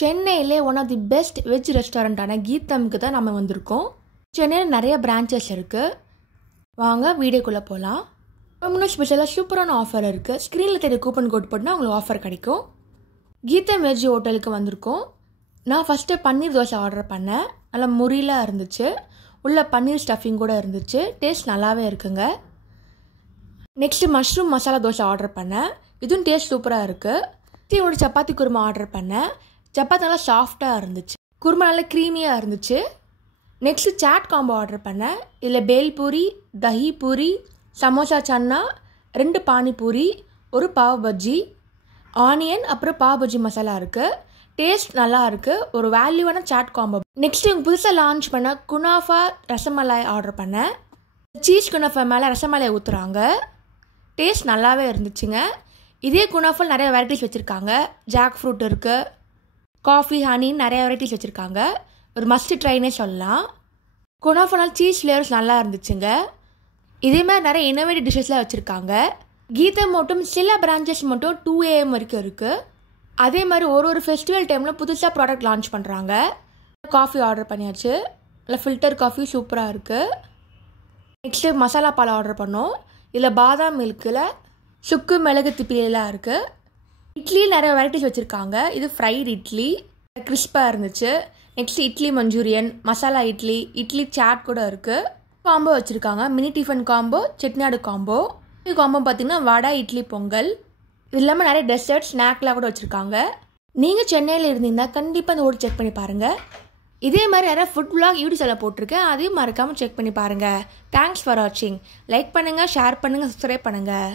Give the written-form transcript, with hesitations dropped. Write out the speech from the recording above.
சென்னையிலே one of the best veg ரெஸ்டாரண்ட்டான கீதம்க்கு தான் நம்ம வந்திருக்கோம். சென்னையில் நிறைய பிரான்ச்சஸ் இருக்குது. வாங்க வீடியோக்குள்ளே போகலாம். இன்னும் ஸ்பெஷலாக சூப்பரான ஆஃபர் இருக்குது. ஸ்க்ரீனில் தெரிய கூப்பன் கோட் போட்டுனா உங்களுக்கு ஆஃபர் கிடைக்கும். கீதம் வெஜ் ஹோட்டலுக்கு வந்திருக்கோம். நான் ஃபஸ்ட்டு பன்னீர் தோசை ஆர்டர் பண்ணேன். நல்லா முறிலாக இருந்துச்சு. உள்ள பன்னீர் ஸ்டஃபிங் கூட இருந்துச்சு. டேஸ்ட் நல்லாவே இருக்குங்க. Next mushroom masala dosa order பண்ணேன். இதுவும் டேஸ்ட் சூப்பராக இருக்குது. ஒரு சப்பாத்தி குருமா ஆர்டர் பண்ணேன். சப்பாத்தி நல்லா சாஃப்டாக இருந்துச்சு. குருமா நல்லா க்ரீமியாக இருந்துச்சு. நெக்ஸ்ட்டு சாட் காம்போ ஆர்டர் பண்ணேன். இதில் பேல் பூரி, தஹி பூரி, சமோசா சன்னா, 2 பானிபூரி, ஒரு பாவ் பஜ்ஜி, ஆனியன், அப்புறம் பாவ் பஜ்ஜி மசாலா இருக்குது. டேஸ்ட் நல்லா இருக்குது. ஒரு வேல்யூவான சாட் காம்போ. நெக்ஸ்ட்டு இவங்க புதுசாக லான்ச் பண்ண குனாஃபா ரசமலாய் ஆர்டர் பண்ணேன். சீஸ் குனாஃபா மேலே ரசமலாய் ஊற்றுறாங்க. டேஸ்ட் நல்லாவே இருந்துச்சுங்க. இதே குனாஃபால் நிறைய வெரைட்டிஸ் வச்சுருக்காங்க. ஜாக் ஃப்ரூட் இருக்குது, காஃபி, ஹனின்னு நிறைய வெரைட்டிஸ் வச்சுருக்காங்க. ஒரு மஸ்ட் ட்ரைனே சொல்லலாம். குனாஃபானால் சீஸ் ஃப்ளேவர்ஸ் நல்லா இருந்துச்சுங்க. இதே மாதிரி நிறைய இன்னோவேட்டிவ் டிஷ்ஷஸ்லாம் வச்சுருக்காங்க. கீதம் மட்டும் சில பிரான்ச்சஸ் மட்டும் 2 AM வரைக்கும் இருக்குது. அதே மாதிரி ஒரு ஃபெஸ்டிவல் டைமில் புதுசாக ப்ராடக்ட் லான்ச் பண்ணுறாங்க. காஃபி ஆர்டர் பண்ணியாச்சு. இல்லை ஃபில்டர் காஃபி சூப்பராக இருக்குது. நெக்ஸ்ட்டு மசாலா பால் ஆர்டர் பண்ணோம். இதில் பாதாம் மில்கில் சுக்கு மிளகு திப்பிலாம் இருக்குது. இட்லியில் நிறைய வெரைட்டிஸ் வச்சுருக்காங்க. இது ஃப்ரைட் இட்லி கிறிஸ்பாக இருந்துச்சு. நெக்ஸ்ட் இட்லி மஞ்சூரியன், மசாலா இட்லி, இட்லி சாட் கூட இருக்குது. காம்போ வச்சுருக்காங்க. Mini tiffin combo, Chettinad combo. இது காம்போ பார்த்திங்கன்னா வடை, இட்லி, பொங்கல். இது இல்லாமல் நிறைய டெசர்ட் ஸ்நாக்லாம் கூட வச்சுருக்காங்க. நீங்கள் சென்னையில் இருந்தீங்கன்னா கண்டிப்பாக இந்த ஓடி செக் பண்ணி பாருங்கள். இதே மாதிரி நிறைய ஃபுட் vlog யூடியூப்ஸில் போட்டிருக்கேன். அதையும் மறக்காமல் செக் பண்ணி பாருங்கள். தேங்க்ஸ் ஃபார் வாட்சிங். லைக் பண்ணுங்கள், ஷேர் பண்ணுங்கள், சப்ஸ்கிரைப் பண்ணுங்கள்.